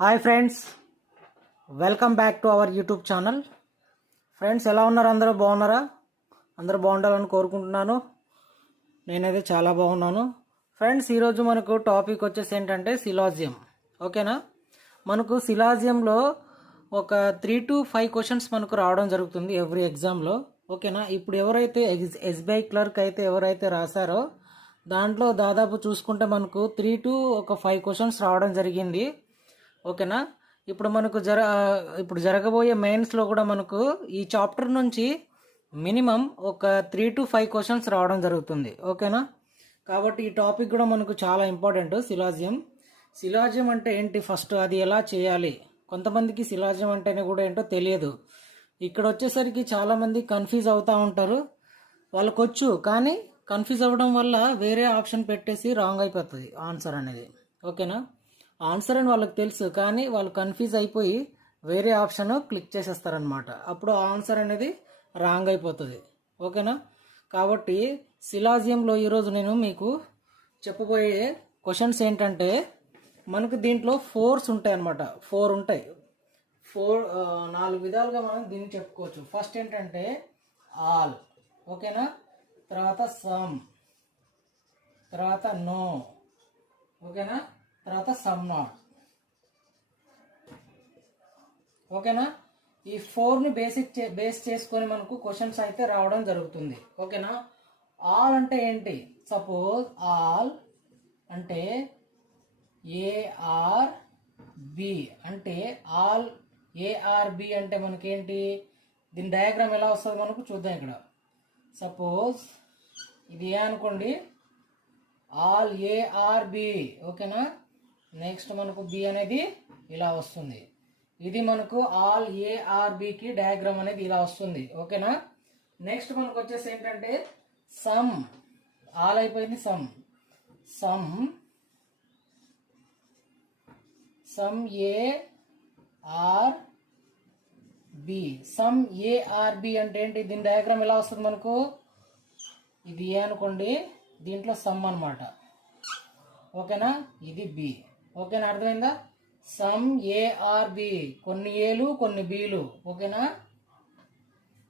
Hi friends, welcome back to our YouTube channel. Friends, ఎలా ఉన్నారు? అందరూ బాగున్నారా? అందరూ బాగుండాలని కోరుకుంటున్నాను. నేనైతే చాలా బాగున్నాను. ఫ్రెండ్స్, ఈరోజు మనకు టాపిక్ వచ్చేసి ఏంటంటే సిలాజియం. ఓకేనా? మనకు సిలాజియంలో ఒక 3 to 5 క్వశ్చన్స్ మనకు రావడం జరుగుతుంది ఎవ్రీ ఎగ్జామ్లో. ఓకేనా? ఇప్పుడు ఎవరైతే ఎస్బీఐ క్లర్క్ అయితే ఎవరైతే రాశారో దాంట్లో దాదాపు చూసుకుంటే మనకు 3 to 5 క్వశ్చన్స్ రావడం జరిగింది. ఓకేనా? ఇప్పుడు మనకు ఇప్పుడు జరగబోయే మెయిన్స్లో కూడా మనకు ఈ చాప్టర్ నుంచి మినిమం ఒక 3 to 5 క్వశ్చన్స్ రావడం జరుగుతుంది. ఓకేనా? కాబట్టి ఈ టాపిక్ కూడా మనకు చాలా ఇంపార్టెంట్. సిలాజియం అంటే ఏంటి, ఫస్ట్ అది ఎలా చేయాలి? కొంతమందికి సిలాజియం అంటేనే కూడా ఏంటో తెలియదు. ఇక్కడ వచ్చేసరికి చాలామంది కన్ఫ్యూజ్ అవుతూ ఉంటారు. వాళ్ళకు వచ్చు, కానీ కన్ఫ్యూజ్ అవ్వడం వల్ల వేరే ఆప్షన్ పెట్టేసి రాంగ్ అయిపోతుంది ఆన్సర్ అనేది. ఓకేనా? ఆన్సర్ అని వాళ్ళకి తెలుసు, కానీ వాళ్ళు కన్ఫ్యూజ్ అయిపోయి వేరే ఆప్షన్ క్లిక్ చేసేస్తారనమాట. అప్పుడు ఆన్సర్ అనేది రాంగ్ అయిపోతుంది. ఓకేనా? కాబట్టి సిలాజియంలో ఈరోజు నేను మీకు చెప్పబోయే క్వశ్చన్స్ ఏంటంటే, మనకు దీంట్లో 4s ఉంటాయి అన్నమాట. 4 ఉంటాయి. 4 విధాలుగా మనం దీన్ని చెప్పుకోవచ్చు. ఫస్ట్ ఏంటంటే ఆల్. ఓకేనా? తర్వాత సమ్, తర్వాత నో. ఓకేనా? తర్వాత సమ్ నాట్. ఓకేనా? ఈ 4ని బేస్ చేసుకొని మనకు క్వశ్చన్స్ అయితే రావడం జరుగుతుంది. ఓకేనా? ఆల్ అంటే ఏంటి? సపోజ్ ఆల్ అంటే ఏఆర్బి అంటే ఆల్ ఏఆర్బి అంటే మనకేంటి? దీని డయాగ్రామ్ ఎలా వస్తుంది మనకు చూద్దాం. ఇక్కడ సపోజ్ ఇది ఏ అనుకోండి, ఆల్ ఏఆర్బి. ఓకేనా? నెక్స్ట్ మనకు బి అనేది ఇలా వస్తుంది. ఇది మనకు ఆల్ ఏఆర్బికి డయాగ్రామ్ అనేది ఇలా వస్తుంది. ఓకేనా? నెక్స్ట్ మనకు వచ్చేసి ఏంటంటే సమ్. ఆల్ అయిపోయింది. Some ARB. సమ్ ఏఆర్బి అంటే ఏంటి? దీని డయాగ్రామ్ ఎలా వస్తుంది మనకు? ఇది ఏ అనుకోండి, దీంట్లో సమ్ అన్నమాట. ఓకేనా? ఇది బి. ఓకేనా? అర్థమైందా? సమ్ ఏఆర్బి, కొన్ని ఏలు కొన్ని బీలు. ఓకేనా?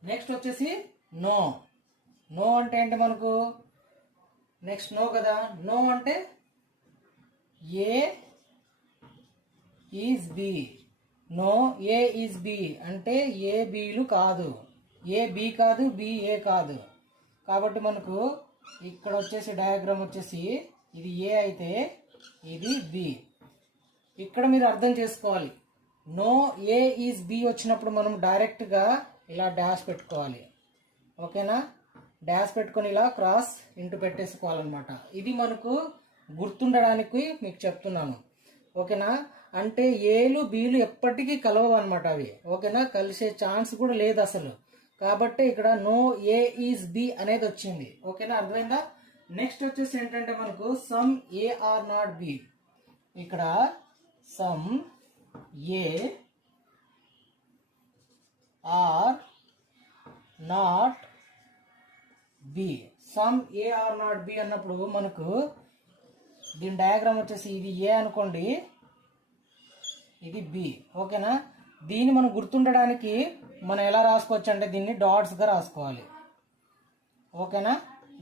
నెక్స్ట్ వచ్చేసి నో. నో అంటే ఏంటి మనకు? నెక్స్ట్ నో కదా. నో అంటే A is B. No A is B అంటే ఏ బీలు కాదు, ఏ బి కాదు, బి ఏ కాదు. కాబట్టి మనకు ఇక్కడ వచ్చేసి డయాగ్రామ్ వచ్చేసి ఇది ఏ అయితే ఇది బి. ఇక్కడ మీరు అర్థం చేసుకోవాలి. నో ఏ ఈజ్ బి వచ్చినప్పుడు మనం డైరెక్ట్గా ఇలా డాష్ పెట్టుకోవాలి. ఓకేనా? డాష్ పెట్టుకొని ఇలా క్రాస్ ఇంటూ పెట్టేసుకోవాలన్నమాట. ఇది మనకు గుర్తుండడానికి మీకు చెప్తున్నాను. ఓకేనా? అంటే ఏలు బీలు ఎప్పటికీ కలవవు అనమాట అవి. ఓకేనా? కలిసే ఛాన్స్ కూడా లేదు అసలు. కాబట్టి ఇక్కడ నో ఏ ఈజ్ బి అనేది వచ్చింది. ఓకేనా? అర్థమైందా? నెక్స్ట్ వచ్చేసి ఏంటంటే మనకు some A are not B. ఇక్కడ some A are not B. Some A are not B అన్నప్పుడు మనకు దీని డయాగ్రామ్ వచ్చేసి ఇది ఏ అనుకోండి, ఇది బి. ఓకేనా? దీన్ని మనం గుర్తుండడానికి మనం ఎలా రాసుకోవచ్చు అంటే దీన్ని డాట్స్గా రాసుకోవాలి. ఓకేనా?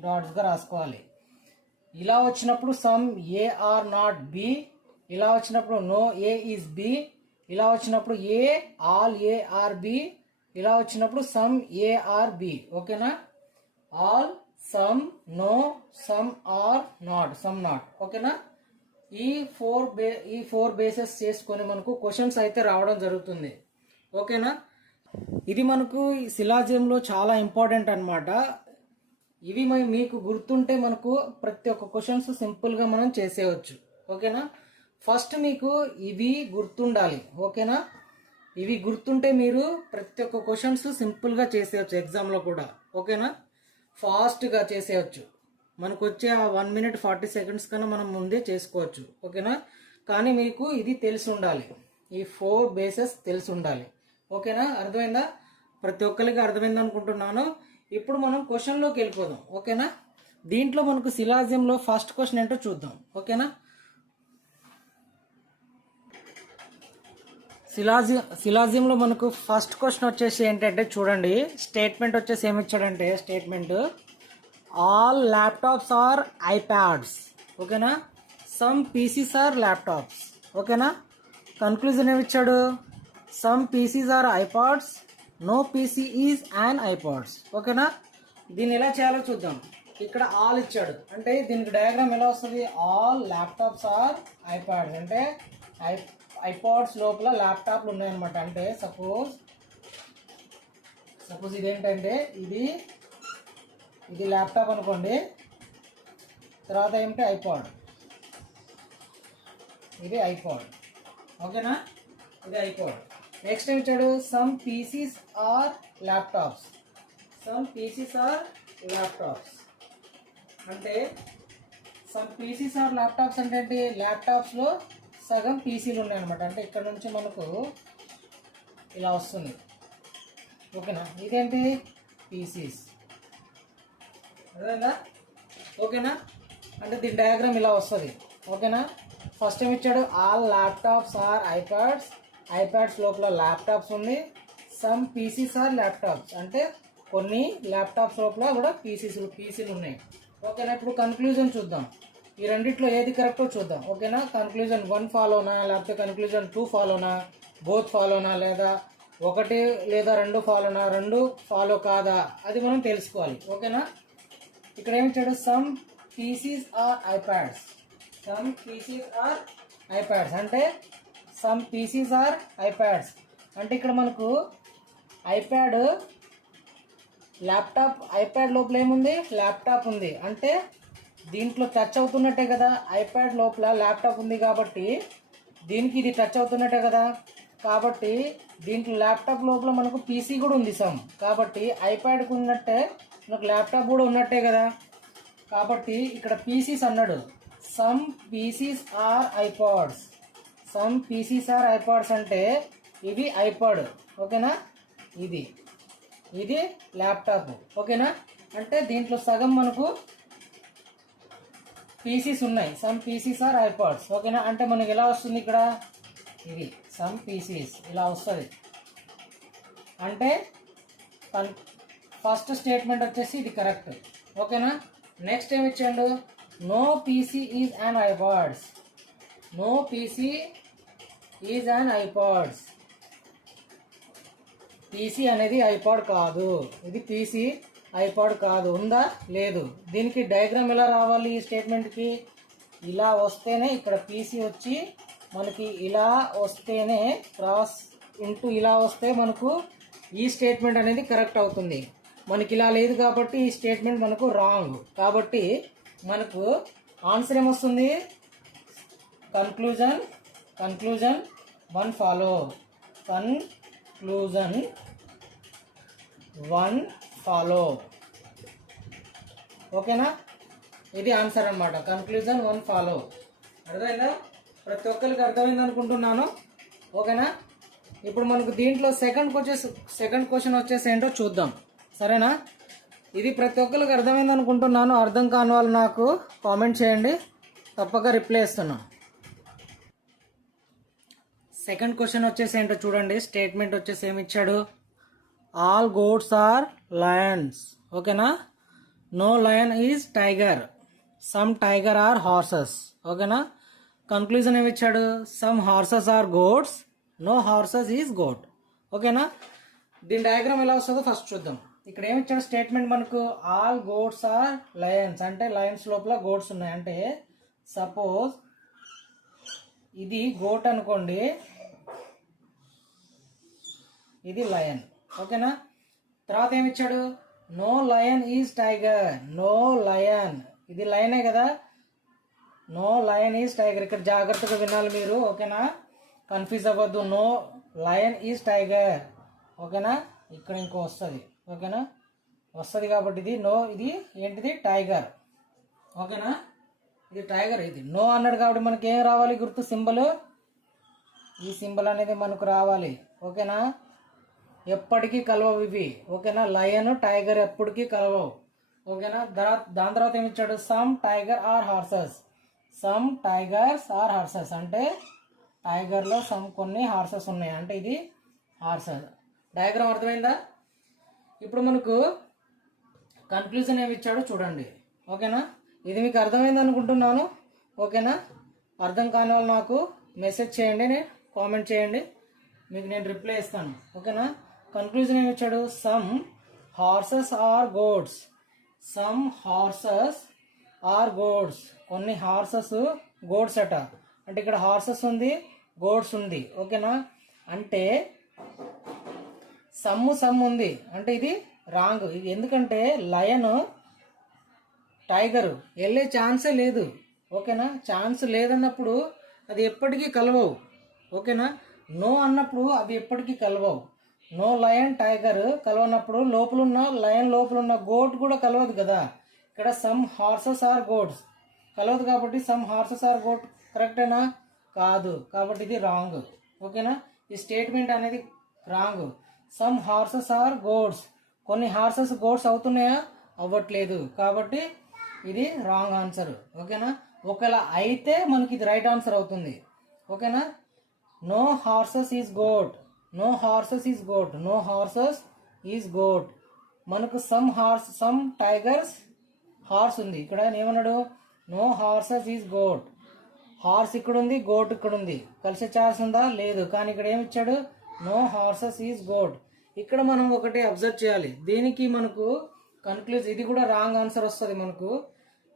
డాట్స్గా రాసుకోవాలి. ఇలా వచ్చినప్పుడు some A are not B, ఇలా వచ్చినప్పుడు నో ఏ ఈజ్ బి, ఇలా వచ్చినప్పుడు A all A are B, ఇలా వచ్చినప్పుడు సమ్ ఏ ఆర్ బి. ఓకేనా? All, some, no, some are not, some not. ఓకేనా? ఈ 4 బేసెస్ చేసుకొని మనకు క్వశ్చన్స్ అయితే రావడం జరుగుతుంది. ఓకేనా? ఇది మనకు సిలాజియంలో చాలా ఇంపార్టెంట్ అన్నమాట. ఇవి మీకు గుర్తుంటే మనకు ప్రతి ఒక్క క్వశ్చన్స్ సింపుల్గా మనం చేసేయచ్చు. ఓకేనా? ఫస్ట్ మీకు ఇవి గుర్తుండాలి. ఓకేనా? ఇవి గుర్తుంటే మీరు ప్రతి ఒక్క క్వశ్చన్స్ సింపుల్గా చేసేయచ్చు ఎగ్జామ్లో కూడా. ఓకేనా? ఫాస్ట్గా చేసేయచ్చు. మనకు వచ్చే 1 minute 40 seconds కన్నా మనం ముందే చేసుకోవచ్చు. ఓకేనా? కానీ మీకు ఇది తెలిసి ఉండాలి. ఈ 4 బేసెస్ తెలిసి ఉండాలి. ఓకేనా? అర్థమైందా? ప్రతి ఒక్కరికి అర్థమైంది అనుకుంటున్నాను. ఇప్పుడు మనం క్వశ్చన్లోకి వెళ్ళిపోదాం. ఓకేనా? దీంట్లో మనకు సిలాజియంలో ఫస్ట్ క్వశ్చన్ ఏంటో చూద్దాం. ఓకేనా? సిలాజియంలో మనకు ఫస్ట్ క్వశ్చన్ వచ్చేసి ఏంటంటే చూడండి, స్టేట్మెంట్ వచ్చేసి ఏమి ఇచ్చాడంటే statement all laptops are iPads. ఓకేనా, సమ్ పీసీస్ ఆర్ ల్యాప్టాప్స్. ఓకేనా, కన్క్లూజన్ ఏమి ఇచ్చాడు, some PCs are iPads, no PC is an iPads. ఓకేనా, దీన్ని ఎలా చేయాలో చూద్దాం. ఇక్కడ ఆల్ ఇచ్చాడు అంటే దీనికి డయాగ్రామ్ ఎలా వస్తుంది, ఆల్ ల్యాప్టాప్స్ ఆర్ ఐప్యాడ్స్ అంటే ఐపాడ్స్ లోపల ల్యాప్టాప్లు ఉన్నాయన్నమాట. అంటే సపోజ్ ఇదేంటంటే ఇది ల్యాప్టాప్ అనుకోండి, తర్వాత ఏమిటి ఐపాడ్, ఇది ఐపాడ్. ఓకేనా, ఇది ఐపాడ్. నెక్స్ట్ ఏమి ఇచ్చాడు, some PCs are laptops. Some PCs are laptops అంటే సమ్ పీసీస్ ఆర్ ల్యాప్టాప్స్ అంటే ఏంటి, ల్యాప్టాప్స్లో సగం పీసీలు ఉన్నాయన్నమాట. అంటే ఇక్కడ నుంచి మనకు ఇలా వస్తుంది. ఓకేనా, ఇదేంటి పీసీస్, అదేనా. ఓకేనా, అంటే దీని డయాగ్రామ్ ఇలా వస్తుంది. ఓకేనా, ఫస్ట్ ఏమి ఇచ్చాడు, all laptops are iPads. IPads లోపల ల్యాప్టాప్స్ ఉంది. సమ్ పీసీస్ ఆర్ ల్యాప్టాప్స్ అంటే కొన్ని ల్యాప్టాప్స్ లోపల కూడా పీసీలు ఉన్నాయి. ఓకేనా, ఇప్పుడు కన్క్లూజన్ చూద్దాం. ఈ రెండిట్లో ఏది కరెక్టో చూద్దాం. ఓకేనా, కన్క్లూజన్ 1 ఫాలోనా, లేకపోతే కన్క్లూజన్ 2 ఫాలోనా, బోత్ ఫాలోనా, లేదా 1 లేదా 2 ఫాలోనా, 2 ఫాలో కాదా, అది మనం తెలుసుకోవాలి. ఓకేనా, ఇక్కడ ఏమిచ్చాడు, some PCs are iPads. Some PCs are iPads అంటే సమ్ పీసీస్ ఆర్ ఐప్యాడ్స్ అంటే ఇక్కడ మనకు ఐప్యాడ్ ల్యాప్టాప్, ఐప్యాడ్ లోపల ఏముంది, ల్యాప్టాప్ ఉంది. అంటే దీంట్లో టచ్ అవుతున్నట్టే కదా, ఐప్యాడ్ లోపల ల్యాప్టాప్ ఉంది కాబట్టి దీనికి ఇది టచ్ అవుతున్నట్టే కదా. కాబట్టి దీంట్లో ల్యాప్టాప్ లోపల మనకు పీసీ కూడా ఉంది సమ్. కాబట్టి ఐప్యాడ్కి ఉన్నట్టే మనకు ల్యాప్టాప్ కూడా ఉన్నట్టే కదా. కాబట్టి ఇక్కడ పీసీస్ అన్నాడు, some PCs are iPads. Some PCs are iPads అంటే ఇది ఐపాడ్. ఓకేనా, ఇది ల్యాప్టాప్. ఓకేనా, అంటే దీంట్లో సగం మనకు పీసీస్ ఉన్నాయి. Some PCs are iPads. ఓకేనా, అంటే మనకి ఎలా వస్తుంది, ఇక్కడ ఇది సమ్ పీసీస్ ఇలా వస్తుంది. అంటే ఫస్ట్ స్టేట్మెంట్ వచ్చేసి ఇది కరెక్ట్. ఓకేనా, నెక్స్ట్ ఏమి ఇచ్చాడు, no PC is an iPods. No PC is an iPods. PC అనేది ఐపాడ్ కాదు, ఇది పీసీ ఐపాడ్ కాదు. ఉందా, లేదు. దీనికి డయాగ్రామ్ ఎలా రావాలి, ఈ స్టేట్మెంట్కి ఇలా వస్తేనే, ఇక్కడ పీసీ వచ్చి మనకి ఇలా వస్తేనే క్రాస్ ఇంటూ ఇలా వస్తే మనకు ఈ స్టేట్మెంట్ అనేది కరెక్ట్ అవుతుంది. మనకి ఇలా లేదు కాబట్టి ఈ స్టేట్మెంట్ మనకు రాంగ్. కాబట్టి మనకు ఆన్సర్ ఏమొస్తుంది, కన్క్లూజన్ 1 ఫాలో. Conclusion 1 follow. ఓకేనా, ఇది ఆన్సర్ అన్నమాట. Conclusion 1 follow. అర్థమైందా, ప్రతి ఒక్కరికి అర్థమైంది అనుకుంటున్నాను. ఓకేనా, ఇప్పుడు మనకు దీంట్లో సెకండ్ క్వశ్చన్ వచ్చేసి ఏంటో చూద్దాం. సరేనా, ఇది ప్రతి ఒక్కరికి అర్థమైంది అనుకుంటున్నాను. అర్థం కాని వాళ్ళు నాకు కామెంట్ చేయండి, తప్పక రిప్లై ఇస్తున్నాను. సెకండ్ క్వశ్చన్ వచ్చేసి ఏంటో చూడండి. స్టేట్మెంట్ వచ్చేసి ఏమి ఇచ్చాడు, ఆల్ గోట్స్ ఆర్ లయన్స్. ఓకేనా, no lion is tiger. Some tiger are horses. ఓకేనా, కన్క్లూజన్ ఏమి ఇచ్చాడు, some horses are goats, no horses is goat. ఓకేనా, దీని డయాగ్రామ్ ఎలా వస్తుందో ఫస్ట్ చూద్దాం. ఇక్కడ ఏమి ఇచ్చాడు స్టేట్మెంట్ మనకు, ఆల్ గోట్స్ ఆర్ లయన్స్ అంటే లయన్స్ లోపల గోట్స్ ఉన్నాయి. అంటే సపోజ్ ఇది గోట్ అనుకోండి, ఇది లయన్. ఓకేనా, తర్వాత ఏమి ఇచ్చాడు, no lion is tiger. No lion, ఇది లయనే కదా, నో లయన్ ఈజ్ టైగర్. ఇక్కడ జాగ్రత్తగా వినాలి మీరు. ఓకేనా, కన్ఫ్యూజ్ అవ్వద్దు. No lion is tiger. ఓకేనా, ఇక్కడ ఇంకో వస్తుంది. ఓకేనా, వస్తుంది కాబట్టి ఇది ఏంటిది, టైగర్. ఓకేనా, ఇది టైగర్. ఇది నో అన్నాడు కాబట్టి మనకి ఏం రావాలి గుర్తు, సింబల్. ఈ సింబల్ అనేది మనకు రావాలి. ఓకేనా, ఎప్పటికీ కలవవు ఇవి. ఓకేనా, లయన్ టైగర్ ఎప్పటికీ కలవవు. ఓకేనా, దాని తర్వాత ఏమి ఇచ్చాడు, some tiger are horses. Some tigers are horses అంటే టైగర్లో కొన్ని హార్సెస్ ఉన్నాయి, అంటే ఇది హార్సెస్. డయాగ్రామ్ అర్థమైందా? ఇప్పుడు మనకు కన్క్లూజన్ ఏమి ఇచ్చాడో చూడండి. ఓకేనా? ఇది మీకు అర్థమైంది అనుకుంటున్నాను. ఓకేనా? అర్థం కాని వాళ్ళు నాకు మెసేజ్ చేయండి, కామెంట్ చేయండి, మీకు నేను రిప్లై ఇస్తాను. ఓకేనా? కన్క్లూజన్ ఏమి ఇచ్చాడు? Some horses are gods. Some horses are gods. కొన్ని హార్సెస్ గోడ్స్ అట. అంటే ఇక్కడ హార్సెస్ ఉంది, గోడ్స్ ఉంది. ఓకేనా? అంటే సమ్ ఉంది, అంటే ఇది రాంగ్. ఇది ఎందుకంటే లయన్ టైగర్ వెళ్ళే ఛాన్సే లేదు. ఓకేనా? ఛాన్స్ లేదన్నప్పుడు అది ఎప్పటికీ కలవవు. ఓకేనా? నో అన్నప్పుడు అవి ఎప్పటికీ కలవవు. నో లయన్ టైగర్ కలవనప్పుడు లోపలున్న లయన్ లోపలున్న గోట్ కూడా కలవదు కదా. ఇక్కడ సమ్ హార్సెస్ ఆర్ గోడ్స్ కలవదు కాబట్టి సమ్ హార్సెస్ ఆర్ గోట్ కరెక్టేనా? కాదు, కాబట్టి ఇది రాంగ్. ఓకేనా? ఈ స్టేట్మెంట్ అనేది wrong. Some horses are gods, కొన్ని హార్సెస్ గోడ్స్ అవుతున్నాయా? అవ్వట్లేదు, కాబట్టి ఇది రాంగ్ ఆన్సర్. ఓకేనా? ఒకవేళ అయితే మనకి ఇది రైట్ ఆన్సర్ అవుతుంది. ఓకేనా? No horses is goat. No horses is goat. No horses is goat. మనకు సమ్ టైగర్స్ హార్స్ ఉంది. ఇక్కడ ఏమన్నాడు? No horses is goat. Horse ఇక్కడ ఉంది, గోట్ ఇక్కడ ఉంది, కలిసే ఛాన్స్ ఉందా? లేదు. కానీ ఇక్కడ ఏమి ఇచ్చాడు? No horses is goat. ఇక్కడ మనం ఒకటి అబ్జర్వ్ చేయాలి. దీనికి మనకు కన్క్లూజన్, ఇది కూడా రాంగ్ ఆన్సర్ వస్తుంది మనకు.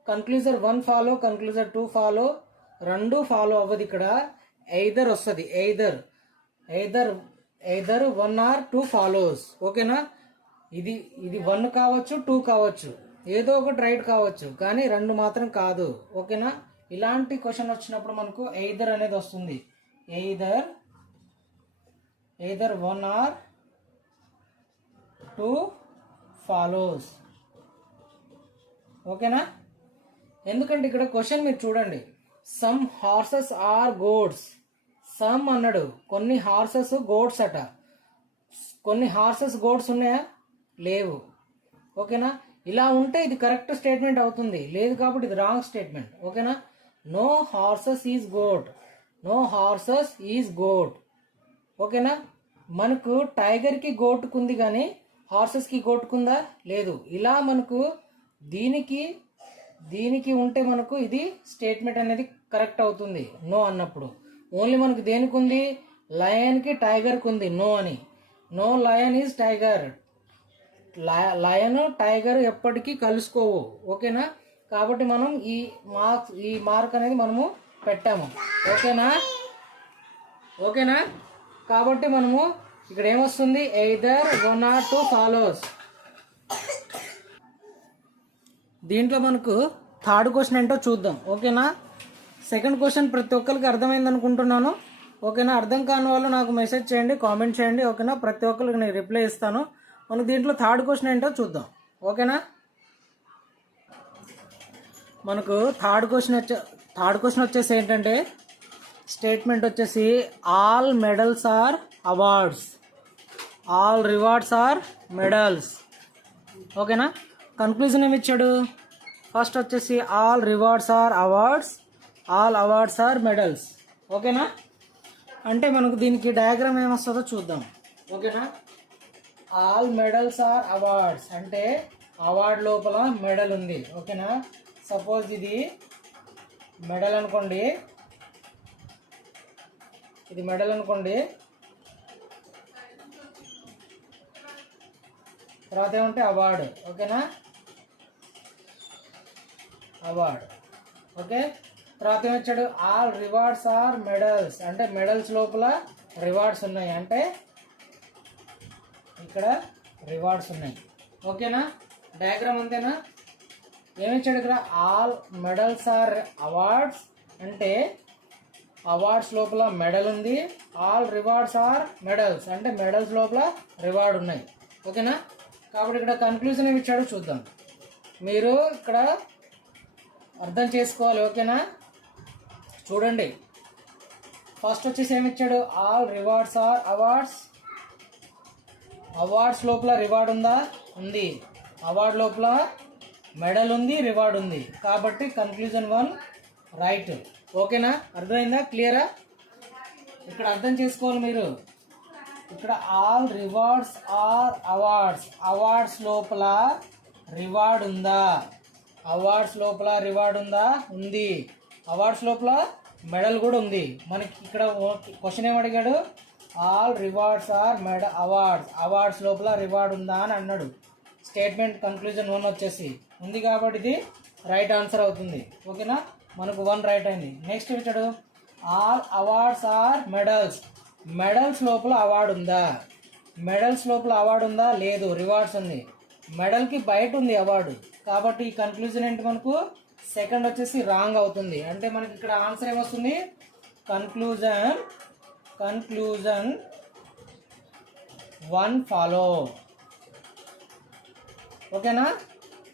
కన్క్లూజర్ 1 ఫాలో, కన్క్లూజర్ 2 ఫాలో, రెండు ఫాలో అవ్వదు. ఇక్కడ ఎయిదర్ వస్తుంది. Either 1 or 2 follows. ఓకేనా? ఇది 1 కావచ్చు, 2 కావచ్చు, ఏదో ఒకటి రైట్ కావచ్చు, కానీ 2 మాత్రం కాదు. ఓకేనా? ఇలాంటి క్వశ్చన్ వచ్చినప్పుడు మనకు ఎయిదర్ అనేది వస్తుంది. Either 1 or 2 follows. ఓకేనా? ఎందుకంటే ఇక్కడ క్వశ్చన్ మీరు చూడండి. Some horses are gods. Some అన్నాడు, కొన్ని హార్సెస్ గోడ్స్ అట. కొన్ని హార్సెస్ గోడ్స్ ఉన్నాయా? లేవు. ఓకేనా? ఇలా ఉంటే ఇది కరెక్ట్ స్టేట్మెంట్ అవుతుంది. లేదు కాబట్టి ఇది రాంగ్ స్టేట్మెంట్. ఓకేనా? No horses is goat. No horses is goat. ఓకేనా? మనకు టైగర్కి గోటుకుంది కానీ హార్సెస్కి గోటుకుందా? లేదు. ఇలా మనకు దీనికి ఉంటే మనకు ఇది స్టేట్మెంట్ అనేది కరెక్ట్ అవుతుంది నో అన్నప్పుడు. ఓన్లీ మనకు దేనికి ఉంది? లయన్కి టైగర్కి ఉంది నో అని. No lion is tiger. Lion tiger ఎప్పటికీ కలుసుకోవు. ఓకేనా? కాబట్టి మనం ఈ మార్క్ అనేది మనము పెట్టాము. ఓకేనా? కాబట్టి మనము ఇక్కడ ఏమొస్తుంది? Either 1 or 2 follows. దీంట్లో మనకు థర్డ్ క్వశ్చన్ ఏంటో చూద్దాం. ఓకేనా? సెకండ్ క్వశ్చన్ ప్రతి ఒక్కరికి అర్థమైంది అనుకుంటున్నాను. ఓకేనా? అర్థం కాని వాళ్ళు నాకు మెసేజ్ చేయండి, కామెంట్ చేయండి. ఓకేనా? ప్రతి ఒక్కరికి నేను రిప్లై ఇస్తాను. మనకు దీంట్లో థర్డ్ క్వశ్చన్ ఏంటో చూద్దాం. ఓకేనా? మనకు థర్డ్ క్వశ్చన్ వచ్చేసి ఏంటంటే స్టేట్మెంట్ వచ్చేసి all medals are awards, all rewards are medals. ఓకేనా? కన్క్లూజన్ ఏమి ఇచ్చాడు? ఫస్ట్ వచ్చేసి all rewards are awards, all awards are medals. ఓకేనా? అంటే మనకు దీనికి డయాగ్రామ్ ఏమొస్తుందో చూద్దాం. ఓకేనా? ఆల్ మెడల్స్ ఆర్ అవార్డ్స్ అంటే అవార్డ్ లోపల మెడల్ ఉంది. ఓకేనా? సపోజ్ ఇది మెడల్ అనుకోండి, ఇది మెడల్ అనుకోండి. తర్వాత ఏమంటే అవార్డు. ఓకేనా? అవార్డ్. ఓకే. తర్వాత ఏమొచ్చాడు? ఆల్ రివార్డ్స్ ఆర్ మెడల్స్ అంటే మెడల్స్ లోపల రివార్డ్స్ ఉన్నాయి, అంటే ఇక్కడ రివార్డ్స్ ఉన్నాయి. ఓకేనా? డయాగ్రామ్ అంతేనా? ఏమిచ్చాడు ఇక్కడ? ఆల్ మెడల్స్ ఆర్ అవార్డ్స్ అంటే అవార్డ్స్ లోపల మెడల్ ఉంది. ఆల్ రివార్డ్స్ ఆర్ మెడల్స్ అంటే మెడల్స్ లోపల రివార్డ్ ఉన్నాయి. ఓకేనా? కాబట్టి ఇక్కడ కన్క్లూజన్ ఏమి ఇచ్చాడో చూద్దాం. మీరు ఇక్కడ అర్థం చేసుకోవాలి. ఓకేనా? చూడండి. ఫస్ట్ వచ్చేసి ఏమి ఇచ్చాడు? All rewards are awards. Awards లోపల రివార్డ్ ఉందా? ఉంది. అవార్డ్ లోపల మెడల్ ఉంది, రివార్డ్ ఉంది. కాబట్టి కన్క్లూజన్ 1 రైట్. ఓకేనా? అర్థమైందా? క్లియరా? ఇక్కడ అర్థం చేసుకోవాలి మీరు. ఇక్కడ all rewards are awards. Awards లోపల రివార్డ్ ఉందా? అవార్డ్స్ లోపల రివార్డ్ ఉందా? ఉంది. అవార్డ్స్ లోపల మెడల్ కూడా ఉంది. మనకి ఇక్కడ క్వశ్చన్ ఏం అడిగాడు? All rewards are awards. Awards లోపల రివార్డ్ ఉందా అని అన్నాడు. స్టేట్మెంట్ కన్క్లూజన్ 1 వచ్చేసి ఉంది కాబట్టి ఇది రైట్ ఆన్సర్ అవుతుంది. ఓకేనా, మనకు 1 రైట్ అయింది. నెక్స్ట్ ఇచ్చాడు all awards are medals. Medals లోపల అవార్డు ఉందా? మెడల్స్ లోపల అవార్డు ఉందా? లేదు, రివార్డ్స్ ఉంది. మెడల్కి బయట ఉంది అవార్డు. కాబట్టి ఈ కన్క్లూజన్ ఏంటి? మనకు సెకండ్ వచ్చేసి రాంగ్ అవుతుంది. అంటే మనకి ఇక్కడ ఆన్సర్ ఏమొస్తుంది? Conclusion 1 follow. ఓకేనా,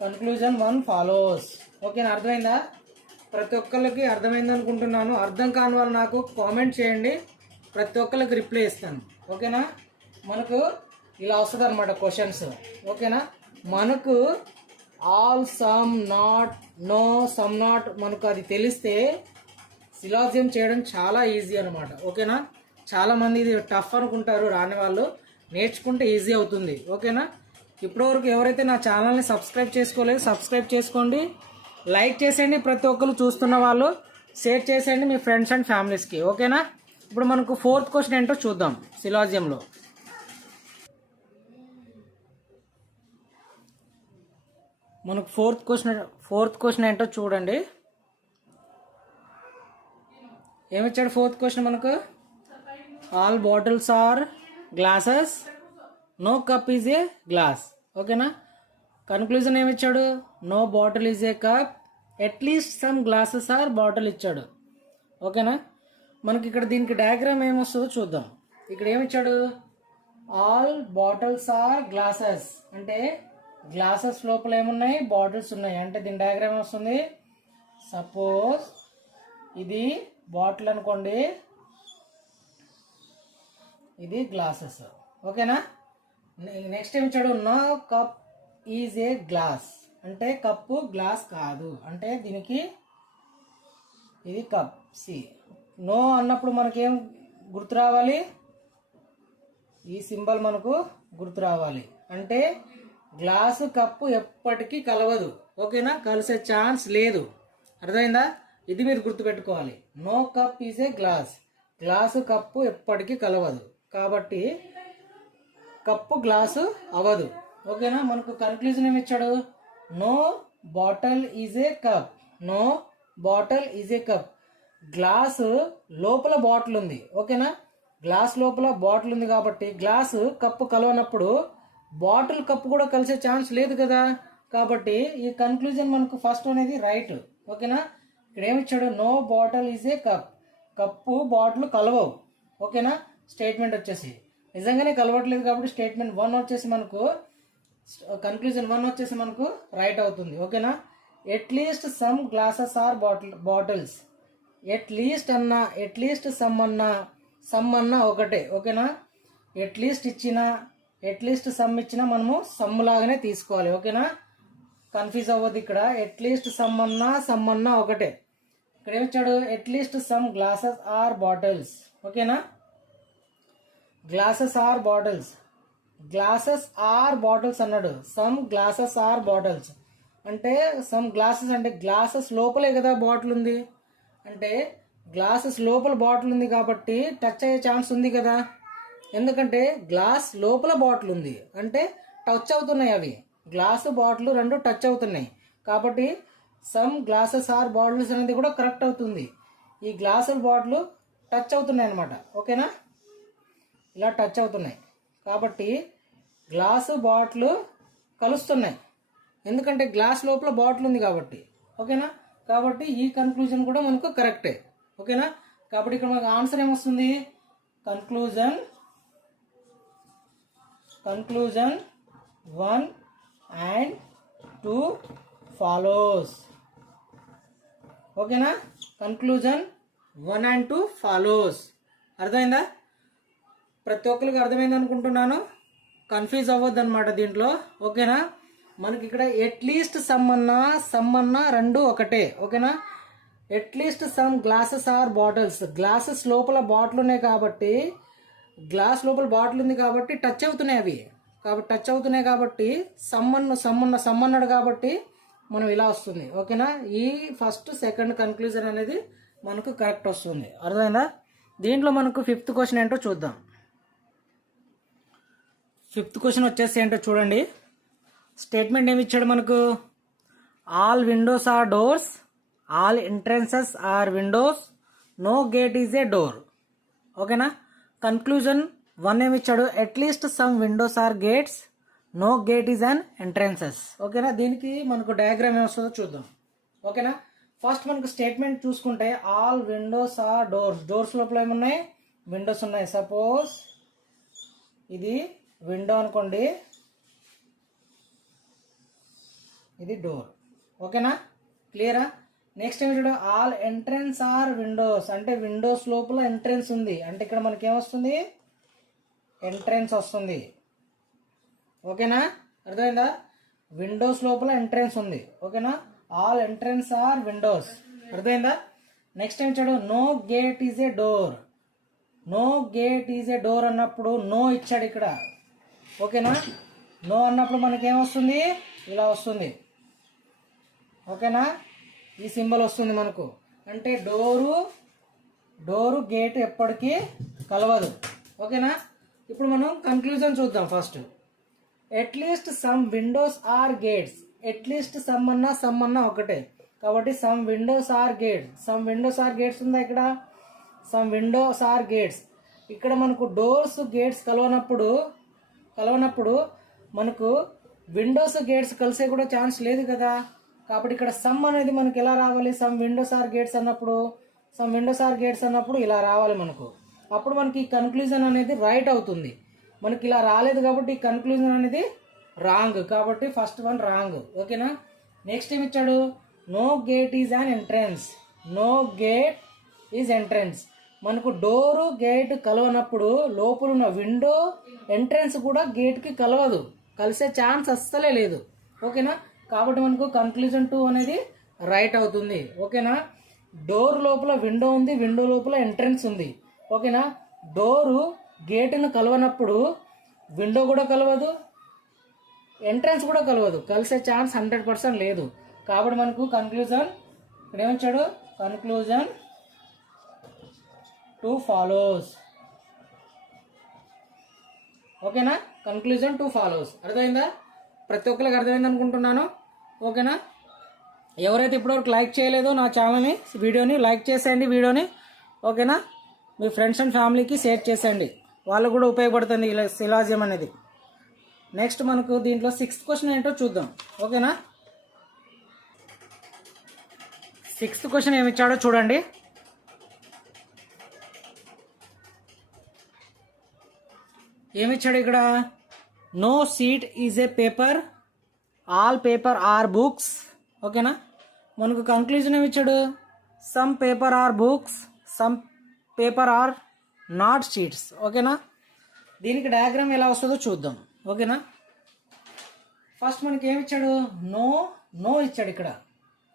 కన్క్లూజన్ 1 ఫాలోస్. ఓకేనా, అర్థమైందా? ప్రతి ఒక్కరికి అర్థమైంది అనుకుంటున్నాను. అర్థం కాని వాళ్ళు నాకు కామెంట్ చేయండి, ప్రతి ఒక్కరికి రిప్లై ఇస్తాను. ఓకేనా, మనకు ఇలా వస్తుంది అనమాట క్వశ్చన్స్. ఓకేనా, మనకు all, some, not, no, some not మనకు అది తెలిస్తే సిలాజియం చేయడం చాలా ఈజీ అనమాట. ఓకేనా, చాలామంది ఇది టఫ్ అనుకుంటారు రాని వాళ్ళు, నేర్చుకుంటే ఈజీ అవుతుంది. ఓకేనా, ఇప్పటివరకు ఎవరైతే నా ఛానల్ని సబ్స్క్రైబ్ చేసుకోలేదు సబ్స్క్రైబ్ చేసుకోండి, లైక్ చేసేయండి, ప్రతి ఒక్కరు చూస్తున్న వాళ్ళు షేర్ చేసేయండి మీ ఫ్రెండ్స్ అండ్ ఫ్యామిలీస్కి. ఓకేనా, ఇప్పుడు మనకు 4th క్వశ్చన్ ఏంటో చూద్దాం సిలాజియంలో. మనకు 4th క్వశ్చన్ ఏంటో చూడండి. ఏమిచ్చాడు 4th క్వశ్చన్ మనకు? All bottles are glasses, no cup is a glass. ఓకేనా, కన్క్లూజన్ ఏమిచ్చాడు? No bottle is a cup, at least some glasses are bottle ఇచ్చాడు. ఓకేనా, మనకి ఇక్కడ దీనికి డయాగ్రామ్ ఏమొస్తుందో చూద్దాం. ఇక్కడ ఏమిచ్చాడు? ఆల్ బాటిల్స్ ఆర్ గ్లాసెస్ అంటే గ్లాసెస్ లోపల ఏమున్నాయి? బాటిల్స్ ఉన్నాయి. అంటే దీని డయాగ్రామ్ వస్తుంది. సపోజ్ ఇది బాటిల్ అనుకోండి, ఇది గ్లాసెస్. ఓకేనా, నెక్స్ట్ ఏమి ఇచ్చాడు? No cup is a glass అంటే కప్పు గ్లాస్ కాదు. అంటే దీనికి ఇది కప్. సి నో అన్నప్పుడు మనకేం గుర్తు రావాలి? ఈ సింబల్ మనకు గుర్తు రావాలి. అంటే గ్లాసు కప్పు ఎప్పటికీ కలవదు. ఓకేనా, కలిసే ఛాన్స్ లేదు. అర్థమైందా? ఇది మీరు గుర్తుపెట్టుకోవాలి. No cup is a glass. Glass cup ఎప్పటికీ కలవదు కాబట్టి కప్పు గ్లాసు అవ్వదు. ఓకేనా, మనకు కన్క్లూజన్ ఏమి ఇచ్చాడు? No bottle is a cup. No bottle is a cup. Glass లోపల బాటిల్ ఉంది. ఓకేనా, గ్లాస్ లోపల బాటిల్ ఉంది కాబట్టి గ్లాసు కప్పు కలవనప్పుడు బాటిల్ కప్పు కూడా కలిసే ఛాన్స్ లేదు కదా. కాబట్టి ఈ కన్క్లూజన్ మనకు ఫస్ట్ అనేది రైట్. ఓకేనా, ఇక్కడ ఏమిచ్చాడు? No bottle is a cup. Cup bottle కలవవు. ఓకేనా, స్టేట్మెంట్ వచ్చేసి నిజంగానే కలవట్లేదు కాబట్టి స్టేట్మెంట్ 1 వచ్చేసి మనకు కన్క్లూజన్ 1 వచ్చేసి మనకు రైట్ అవుతుంది. ఓకేనా, at least some glasses are bottles. At least అన్నా, ఎట్లీస్ట్ సమ్ అన్నా ఒకటే. ఓకేనా, ఎట్లీస్ట్ ఇచ్చినా ఎట్లీస్ట్ సమ్ ఇచ్చినా మనము సమ్ లాగానే తీసుకోవాలి. ఓకేనా, కన్ఫ్యూజ్ అవ్వద్దు. ఇక్కడ ఎట్లీస్ట్ సమ్ అన్నా ఒకటే. ఇక్కడ ఏమిచ్చాడు? At least some glasses are bottles. ఓకేనా, glasses are bottles. Glasses are bottles అన్నాడు. సమ్ గ్లాసెస్ ఆర్ బాటిల్స్ అంటే సమ్ గ్లాసెస్ అంటే గ్లాసెస్ లోపలే కదా బాటిల్ ఉంది. అంటే గ్లాసెస్ లోపల బాటిల్ ఉంది కాబట్టి టచ్ అయ్యే ఛాన్స్ ఉంది కదా. ఎందుకంటే గ్లాస్ లోపల బాటిల్ ఉంది అంటే టచ్ అవుతున్నాయి. అవి గ్లాసు బాటిల్ రెండు టచ్ అవుతున్నాయి కాబట్టి సమ్ గ్లాసెస్ ఆర్ బాటిల్స్ అనేది కూడా కరెక్ట్ అవుతుంది. ఈ గ్లాసుల బాటిల్ టచ్ అవుతున్నాయి అన్నమాట. ఓకేనా, ఇలా టచ్ అవుతున్నాయి కాబట్టి గ్లాసు బాటిల్ కలుస్తున్నాయి. ఎందుకంటే గ్లాస్ లోపల బాటిల్ ఉంది కాబట్టి. ఓకేనా, కాబట్టి ఈ కన్క్లూజన్ కూడా మనకు కరెక్టే. ఓకేనా, కాబట్టి ఇక్కడ మనకు ఆన్సర్ ఏమొస్తుంది? Conclusion 1 and 2 follows. ఓకేనా, కన్క్లూజన్ 1 and 2 follows. అర్థమైందా? ప్రతి ఒక్కరికి అర్థమైంది అనుకుంటున్నాను. కన్ఫ్యూజ్ అవ్వద్దు అనమాట దీంట్లో. ఓకేనా, మనకి ఇక్కడ ఎట్లీస్ట్ సమ్ అన్నా రెండు ఒకటే. ఓకేనా, at least some glasses are bottles. Glasses లోపల బాటిల్ ఉన్నాయి కాబట్టి, గ్లాస్ లోపల బాటిల్ ఉంది కాబట్టి టచ్ అవుతున్నాయి అవి. కాబట్టి టచ్ అవుతున్నాయి కాబట్టి సమ్మన్నాడు కాబట్టి మనం ఇలా వస్తుంది. ఓకేనా, ఈ ఫస్ట్ సెకండ్ కన్క్లూజన్ అనేది మనకు కరెక్ట్ వస్తుంది. అర్థమైందా? దీంట్లో మనకు ఫిఫ్త్ క్వశ్చన్ ఏంటో చూద్దాం. ఫిఫ్త్ క్వశ్చన్ వచ్చేసి ఏంటో చూడండి. స్టేట్మెంట్ ఏమి ఇచ్చాడు మనకు? All windows are doors, all entrances are windows, no gate is a door. ఓకేనా. కన్క్లూజన్ 1 ఏమి ఇచ్చాడు? At least some windows are gates, no gate is an entrances. ఓకేనా. దీనికి మనకు డయాగ్రామ్ ఏమొస్తుందో చూద్దాం. ఓకేనా. ఫస్ట్ మనకు స్టేట్మెంట్ చూసుకుంటే all windows are doors. Doors లోపల ఏమున్నాయి? విండోస్ ఉన్నాయి. సపోజ్ ఇది విండో అనుకోండి, ఇది డోర్. ఓకేనా, క్లియరా? నెక్స్ట్ ఏమి చూడ, ఆల్ ఎంట్రన్స్ ఆర్ విండోస్ అంటే విండోస్ లోపల ఎంట్రన్స్ ఉంది అంటే ఇక్కడ మనకి ఏమొస్తుంది? ఎంట్రన్స్ వస్తుంది. ఓకేనా, అర్థమైందా? విండోస్ లోపల ఎంట్రన్స్ ఉంది. ఓకేనా, ఆల్ ఎంట్రన్స్ ఆర్ విండోస్. అర్థమైందా? నెక్స్ట్ ఏమి ఇచ్చాడు? No gate is a door. No gate is a door అన్నప్పుడు నో ఇచ్చాడు ఇక్కడ. ఓకేనా, నో అన్నప్పుడు మనకి ఏమొస్తుంది? ఇలా వస్తుంది. ఓకేనా, ఈ సింబల్ వస్తుంది మనకు. అంటే డోరు గేట్ ఎప్పటికీ కలవదు. ఓకేనా. ఇప్పుడు మనం కన్క్లూజన్ చూద్దాం. First at least some windows are gates. At least some అన్నా ఒకటే కాబట్టి some windows are gates. Some windows are gates ఉందా ఇక్కడ? Some windows are gates. ఇక్కడ మనకు డోర్స్ గేట్స్ కలవనప్పుడు మనకు విండోస్ గేట్స్ కలిసే కూడా ఛాన్స్ లేదు కదా. కాబట్టి ఇక్కడ సమ్ అనేది మనకి ఎలా రావాలి? సమ్ విండోస్ ఆర్ గేట్స్ అన్నప్పుడు ఇలా రావాలి మనకు. అప్పుడు మనకి ఈ కన్క్లూజన్ అనేది రైట్ అవుతుంది. మనకి ఇలా రాలేదు కాబట్టి ఈ కన్క్లూజన్ అనేది రాంగ్. కాబట్టి ఫస్ట్ వన్ రాంగ్. ఓకేనా. నెక్స్ట్ ఏమి ఇచ్చాడు? No gate is an entrance. No gate is entrance. మనకు డోరు గేట్ కలవనప్పుడు లోపల ఉన్న విండో ఎంట్రన్స్ కూడా గేట్కి కలవదు. కలిసే ఛాన్స్ అస్సలే లేదు. ఓకేనా, కాబట్టి మనకు కన్క్లూజన్ 2 అనేది రైట్ అవుతుంది. ఓకేనా. డోర్ లోపల విండో ఉంది, విండో లోపల ఎంట్రన్స్ ఉంది. ఓకేనా, డోరు గేటును కలవనప్పుడు విండో కూడా కలవదు, ఎంట్రన్స్ కూడా కలవదు. కలిసే ఛాన్స్ 100% లేదు. కాబట్టి మనకు కన్క్లూజన్ ఇక్కడ ఏమిచ్చాడు? Conclusion 2 follows. ఓకేనా, కన్క్లూజన్ 2 ఫాలోస్. అర్థమైందా? ప్రతి ఒక్కరికి అర్థమైంది అనుకుంటున్నాను. ఓకేనా. ఎవరైతే ఇప్పటివరకు లైక్ చేయలేదో నా ఛానల్ని, వీడియోని లైక్ చేసేయండి వీడియోని. ఓకేనా, మీ ఫ్రెండ్స్ అండ్ ఫ్యామిలీకి షేర్ చేసేయండి, వాళ్ళకు కూడా ఉపయోగపడుతుంది ఇలా శిలాజ్యం అనేది. నెక్స్ట్ మనకు దీంట్లో 6th క్వశ్చన్ ఏంటో చూద్దాం. ఓకేనా, 6th క్వశ్చన్ ఏమి ఇచ్చాడో చూడండి. ఏమిచ్చాడు ఇక్కడ? No sheet is a paper, all paper are books. ఓకేనా, మనకు కన్క్లూజన్ ఏమిచ్చాడు? Some paper are books, some paper are not sheets. ఓకేనా, దీనికి డయాగ్రామ్ ఎలా వస్తుందో చూద్దాం. ఓకేనా, ఫస్ట్ మనకి ఏమిచ్చాడు? నో ఇచ్చాడు ఇక్కడ.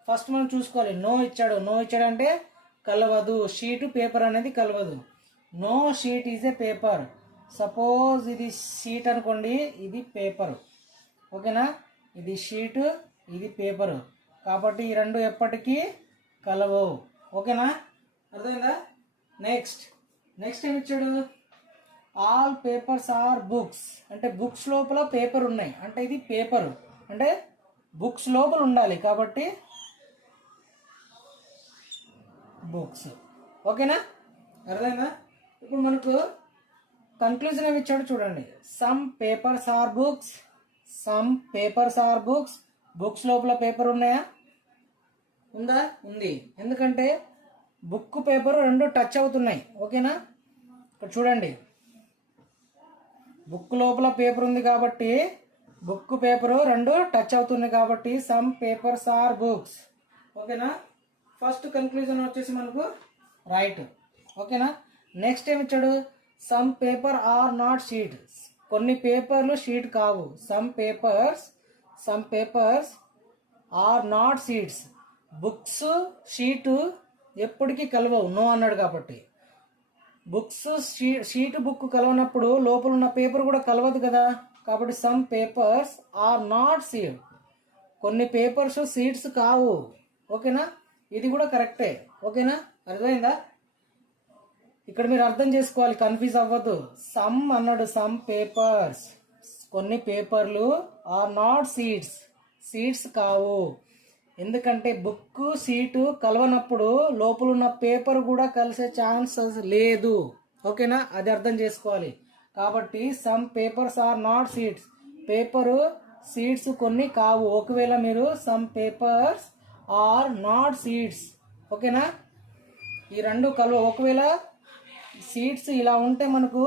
ఫస్ట్ మనం చూసుకోవాలి. నో ఇచ్చాడు అంటే కలవదు. షీటు పేపర్ అనేది కలవదు. No sheet is a paper. Suppose ఇది షీట్ అనుకోండి, ఇది పేపర్. ఓకేనా, ఇది షీటు, ఇది పేపరు. కాబట్టి ఈ రెండు ఎప్పటికీ కలవవు. ఓకేనా, అర్థమైందా? నెక్స్ట్ ఏమి ఇచ్చాడు? ఆల్ పేపర్స్ ఆర్ బుక్స్ అంటే బుక్స్ లోపల పేపర్ ఉన్నాయి అంటే ఇది పేపర్ అంటే బుక్స్ లోపల ఉండాలి కాబట్టి బుక్స్. ఓకేనా, అర్థమైందా? ఇప్పుడు మనకు కన్క్లూజన్ ఏమి ఇచ్చాడు చూడండి. Some papers are books, some papers are books. Books లోపల పేపర్ ఉన్నాయా? ఉందా? ఉంది. ఎందుకంటే బుక్ పేపర్ రెండు టచ్ అవుతున్నాయి. ఓకేనా, ఇక్కడ చూడండి, బుక్ లోపల పేపర్ ఉంది కాబట్టి బుక్ పేపరు రెండు టచ్ అవుతున్నాయి కాబట్టి సమ్ పేపర్స్ ఆర్ బుక్స్. ఓకేనా, ఫస్ట్ కన్క్లూజన్ వచ్చేసి మనకు రైట్. ఓకేనా, నెక్స్ట్ ఏమి ఇచ్చాడు? Some paper are not sheet. కొన్ని పేపర్లు షీట్ కావు. Some papers are not sheets. Books sheet ఎప్పటికీ కలవవు, నో అన్నాడు కాబట్టి. బుక్స్ షీట్ బుక్ కలవనప్పుడు లోపల ఉన్న పేపర్ కూడా కలవదు కదా, కాబట్టి some papers are not seed. కొన్ని పేపర్స్ సీడ్స్ కావు. ఓకేనా, ఇది కూడా కరెక్టే. ఓకేనా, అర్థమైందా? ఇక్కడ మీరు అర్థం చేసుకోవాలి, కన్ఫ్యూజ్ అవ్వద్దు. సమ్ అన్నాడు, సమ్ పేపర్స్, కొన్ని పేపర్లు ఆర్ నాట్ సీడ్స్, సీడ్స్ కావు. ఎందుకంటే బుక్ సీటు కలవనప్పుడు లోపల ఉన్న పేపర్ కూడా కలిసే ఛాన్సెస్ లేదు. ఓకేనా, అది అర్థం చేసుకోవాలి. కాబట్టి some papers are not seeds, paper seeds కొన్ని కావు. ఒకవేళ మీరు some papers are not seeds, ఓకేనా, ఈ రెండు కలవ. ఒకవేళ సీడ్స్ ఇలా ఉంటే మనకు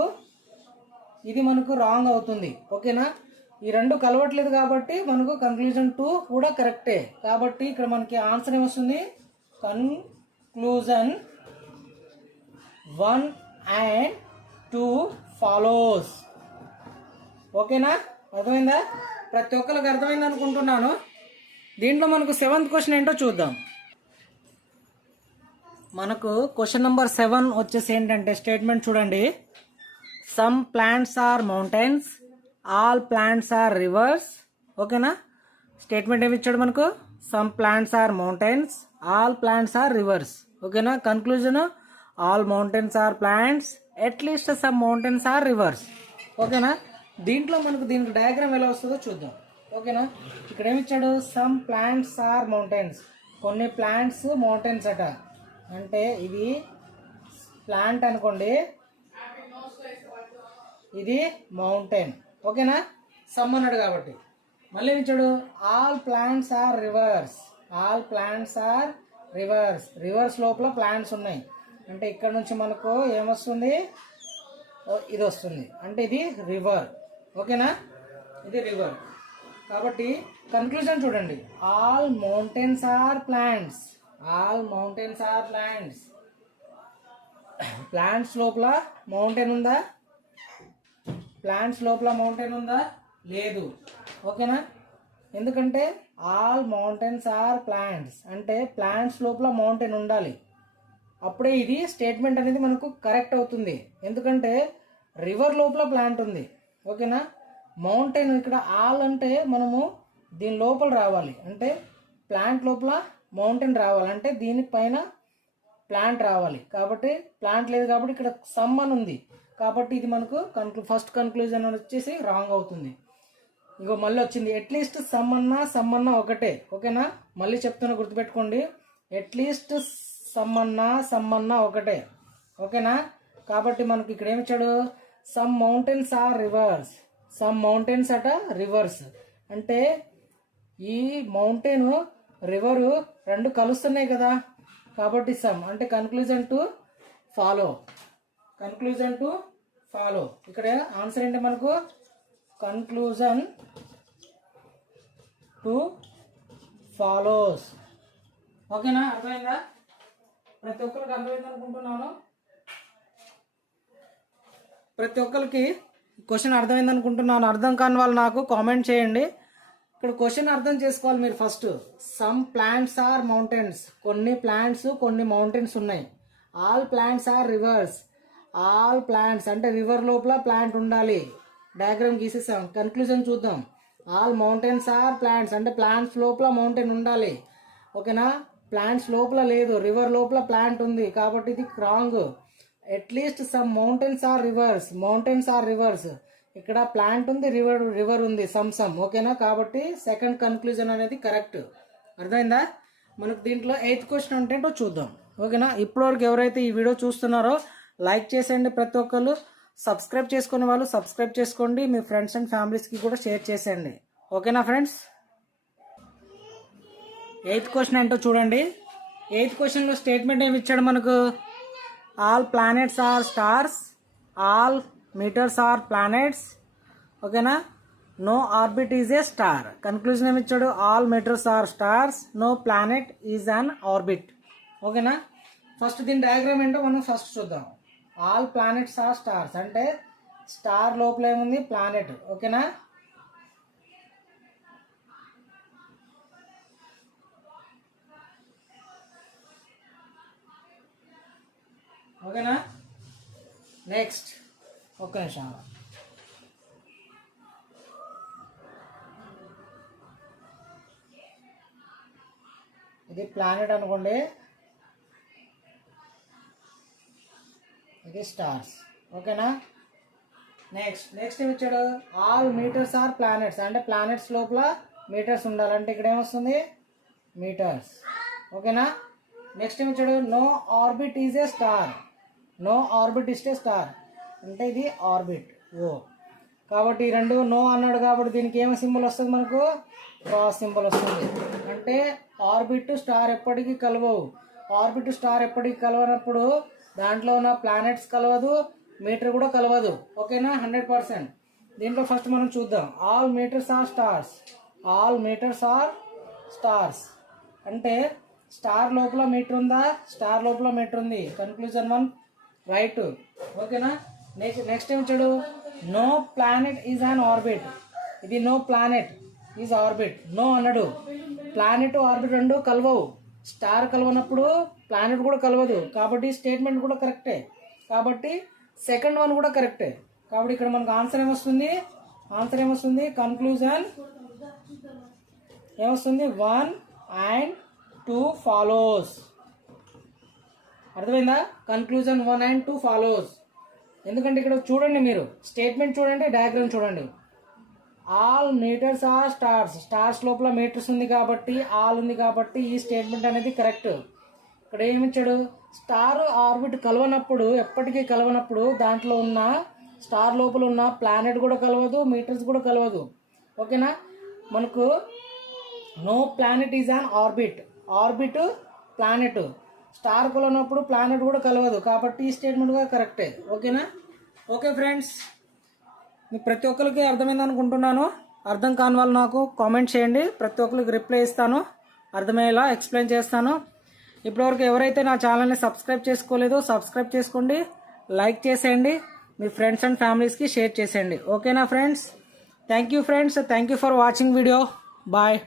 ఇది మనకు రాంగ్ అవుతుంది. ఓకేనా, ఈ రెండు కలవట్లేదు కాబట్టి మనకు కన్క్లూజన్ 2 కూడా కరెక్టే. కాబట్టి ఇక్కడ మనకి ఆన్సర్ ఏమొస్తుంది, కన్క్లూజన్ 1 and 2 ఫాలోస్. ఓకేనా, అర్థమైందా? ప్రతి ఒక్కరికి అర్థమైంది అనుకుంటున్నాను. దీంట్లో మనకు 7th క్వశ్చన్ ఏంటో చూద్దాం. మనకు క్వశ్చన్ నెంబర్ 7 వచ్చేసి ఏంటంటే స్టేట్మెంట్ చూడండి. Some plants are mountains, all plants are rivers. ఓకేనా, స్టేట్మెంట్ ఏమి ఇచ్చాడు మనకు, some plants are mountains, all plants are rivers. ఓకేనా, conclusion all mountains are plants, at least some mountains are rivers. ఓకేనా, దీంట్లో మనకు దీనికి డయాగ్రామ్ ఎలా వస్తుందో చూద్దాం. ఓకేనా, ఇక్కడ ఏమి ఇచ్చాడు, సమ్ ప్లాంట్స్ ఆర్ మౌంటైన్స్, కొన్ని ప్లాంట్స్ మౌంటైన్స్ అట. అంటే ఇది ప్లాంట్ అనుకోండి, ఇది మౌంటైన్. ఓకేనా, సమ్ అన్నాడు కాబట్టి. మళ్ళీ ఇచ్చాడు all plants are rivers, all plants are rivers, rivers లోపల ప్లాంట్స్ ఉన్నాయి. అంటే ఇక్కడ నుంచి మనకు ఏమొస్తుంది, ఇది వస్తుంది, అంటే ఇది రివర్. ఓకేనా, ఇది రివర్. కాబట్టి కన్క్లూజన్ చూడండి, all mountains are plants, all mountains are plants. Plants లోపల మౌంటైన్ ఉందా, ప్లాంట్స్ లోపల మౌంటైన్ ఉందా, లేదు. ఓకేనా, ఎందుకంటే ఆల్ మౌంటైన్స్ ఆర్ ప్లాంట్స్ అంటే ప్లాంట్స్ లోపల మౌంటైన్ ఉండాలి, అప్పుడే ఇది స్టేట్మెంట్ అనేది మనకు కరెక్ట్ అవుతుంది. ఎందుకంటే రివర్ లోపల ప్లాంట్ ఉంది. ఓకేనా, మౌంటైన్ ఇక్కడ ఆల్ అంటే మనము దీని లోపల రావాలి, అంటే ప్లాంట్ లోపల మౌంటైన్ రావాలి, అంటే దీనిపైన ప్లాంట్ రావాలి. కాబట్టి ప్లాంట్ లేదు కాబట్టి ఇక్కడ సమ్ అని ఉంది, కాబట్టి ఇది మనకు ఫస్ట్ కన్క్లూజన్ వచ్చేసి రాంగ్ అవుతుంది. ఇంకో మళ్ళీ వచ్చింది, అట్లీస్ట్ సమ్ అన్నా ఒకటే. ఓకేనా, మళ్ళీ చెప్తున్నా గుర్తుపెట్టుకోండి, అట్లీస్ట్ సమ్ అన్నా ఒకటే. ఓకేనా, కాబట్టి మనకి ఇక్కడ ఏమి ఇచ్చాడు, some mountains are rivers, some mountains అట రివర్స్. అంటే ఈ మౌంటైన్ రివరు రెండు కలుస్తున్నాయి కదా, కాబట్టి సమ్ అంటే కన్క్లూజన్ 2 ఫాలో, కన్క్లూజన్ 2 ఫాలో. ఇక్కడ ఆన్సర్ ఏంటి మనకు, కన్క్లూజన్ 2 ఫాలోస్. ఓకేనా, అర్థమైందా? ప్రతి ఒక్కరికి అర్థమైంది అనుకుంటున్నాను. ప్రతి ఒక్కరికి క్వశ్చన్ అర్థమైంది అనుకుంటున్నాను. అర్థం కాని వాళ్ళు నాకు కామెంట్ చేయండి. ఇక్కడ క్వశ్చన్ అర్థం చేసుకోవాలి మీరు first. Some plants are mountains, కొన్ని ప్లాంట్స్ కొన్ని మౌంటైన్స్ ఉన్నాయి. All plants are rivers, all plants అంటే రివర్ లోపల ప్లాంట్ ఉండాలి. డయాగ్రామ్ గీసేసాం. కన్క్లూజన్ చూద్దాం. ఆల్ మౌంటైన్స్ ఆర్ ప్లాంట్స్ అంటే ప్లాంట్స్ లోపల మౌంటైన్ ఉండాలి. ఓకేనా, ప్లాంట్స్ లోపల లేదు, రివర్ లోపల ప్లాంట్ ఉంది, కాబట్టి ఇది wrong. At least some mountains are rivers, mountains are rivers, ఇక్కడ ప్లాంట్ ఉంది, రివర్ ఉంది, సమ్. ఓకేనా, కాబట్టి సెకండ్ కన్క్లూజన్ అనేది కరెక్ట్. అర్థమైందా? మనకు దీంట్లో 8th క్వశ్చన్ అంటే ఏంటో చూద్దాం. ఓకేనా, ఇప్పటివరకు ఎవరైతే ఈ వీడియో చూస్తున్నారో లైక్ చేసేయండి. ప్రతి ఒక్కరు సబ్స్క్రైబ్ చేసుకునే వాళ్ళు సబ్స్క్రైబ్ చేసుకోండి. మీ ఫ్రెండ్స్ అండ్ ఫ్యామిలీస్కి కూడా షేర్ చేసేయండి. ఓకేనా ఫ్రెండ్స్? 8th క్వశ్చన్ ఏంటో చూడండి. 8th క్వశ్చన్లో స్టేట్మెంట్ ఏమి ఇచ్చాడు మనకు, all planets are stars, all meters are planets. ఓకేనా, no orbit is a star. Conclusion ఏమి ఇచ్చాడు, all meters are stars, no planet is an orbit. ఓకేనా, ఫస్ట్ దీని డయాగ్రామ్ ఏంటో మనం ఫస్ట్ చూద్దాం. ఆల్ ప్లానెట్స్ ఆర్ స్టార్స్ అంటే స్టార్ లోపల ఏముంది, ప్లానెట్. ఓకేనా, ఓకేనా. నెక్స్ట్ ఒక్క నిమిషం, ఇది ప్లానెట్ అనుకోండి, ఇది స్టార్స్. ఓకేనా. నెక్స్ట్ ఏమి ఇచ్చాడు, ఆల్ మీటర్స్ ఆర్ ప్లానెట్స్, అంటే ప్లానెట్స్ లోపల మీటర్స్ ఉండాలంటే ఇక్కడ ఏమొస్తుంది, మీటర్స్. ఓకేనా. నెక్స్ట్ ఏమి ఇచ్చాడు, no orbit is a star, no orbit is a star, అంటే ఇది ఆర్బిట్ ఓ. కాబట్టి ఈ రెండు నో అన్నాడు కాబట్టి దీనికి ఏమి సింబల్ వస్తుంది మనకు, క్రాస్ సింబల్ వస్తుంది. అంటే ఆర్బిట్ స్టార్ ఎప్పటికీ కలవవు. ఆర్బిట్ స్టార్ ఎప్పటికీ కలవనప్పుడు దాంట్లో ఉన్న ప్లానెట్స్ కలవదు, మీటర్ కూడా కలవదు. ఓకేనా. 100%. దీంట్లో ఫస్ట్ మనం చూద్దాం, all meters are stars, all meters are stars అంటే స్టార్ లోపల మీటర్ ఉందా, స్టార్ లోపల మీటర్ ఉంది. Conclusion 1 right. ఓకేనా. నెక్స్ట్ ఏం ఇచ్చాడు, no planet is an orbit, ఇది no planet is orbit, no అన్నాడు. ప్లానెట్ ఆర్బిట్ రెండు కలవవు, స్టార్ కలవనప్పుడు ప్లానెట్ కూడా కలవదు. కాబట్టి స్టేట్మెంట్ కూడా కరెక్టే, కాబట్టి సెకండ్ వన్ కూడా కరెక్టే. కాబట్టి ఇక్కడ మనకు ఆన్సర్ ఏమొస్తుంది, కన్క్లూజన్ ఏమొస్తుంది, 1 and 2 follows. అర్థమైందా, కన్క్లూజన్ 1 and 2 follows. ఎందుకంటే ఇక్కడ చూడండి, మీరు స్టేట్మెంట్ చూడండి, డయాగ్రామ్ చూడండి. All meters are stars, stars లోపల మీటర్స్ ఉంది కాబట్టి, ఆల్ ఉంది కాబట్టి ఈ స్టేట్మెంట్ అనేది కరెక్ట్. ఇక్కడ ఏమిచ్చాడు, స్టార్ ఆర్బిట్ కలవనప్పుడు, ఎప్పటికీ కలవనప్పుడు దాంట్లో ఉన్న స్టార్ లోపల ఉన్న ప్లానెట్ కూడా కలవదు, మీటర్స్ కూడా కలవదు. ఓకేనా. మనకు no planet is an orbit, orbit planet, star కలవనప్పుడు ప్లానెట్ కూడా కలవదు. కాబట్టి ఈ స్టేట్మెంట్ కూడా కరెక్టే. ఓకేనా. ఓకే ఫ్రెండ్స్, మీకు ప్రతి ఒక్కరికి అర్థమైంది అనుకుంటున్నాను. అర్థం కాని వాళ్ళు నాకు కామెంట్ చేయండి, ప్రతి ఒక్కరికి రిప్లై ఇస్తాను, అర్థమయ్యేలా ఎక్స్ప్లెయిన్ చేస్తాను. ఇప్పటివరకు ఎవరైతే నా ఛానల్ని సబ్స్క్రైబ్ చేసుకోలేదో సబ్స్క్రైబ్ చేసుకోండి, లైక్ చేసేయండి, మీ ఫ్రెండ్స్ అండ్ ఫ్యామిలీస్కి షేర్ చేసేయండి. ఓకేనా friends. Thank you friends, thank you for watching video. Bye.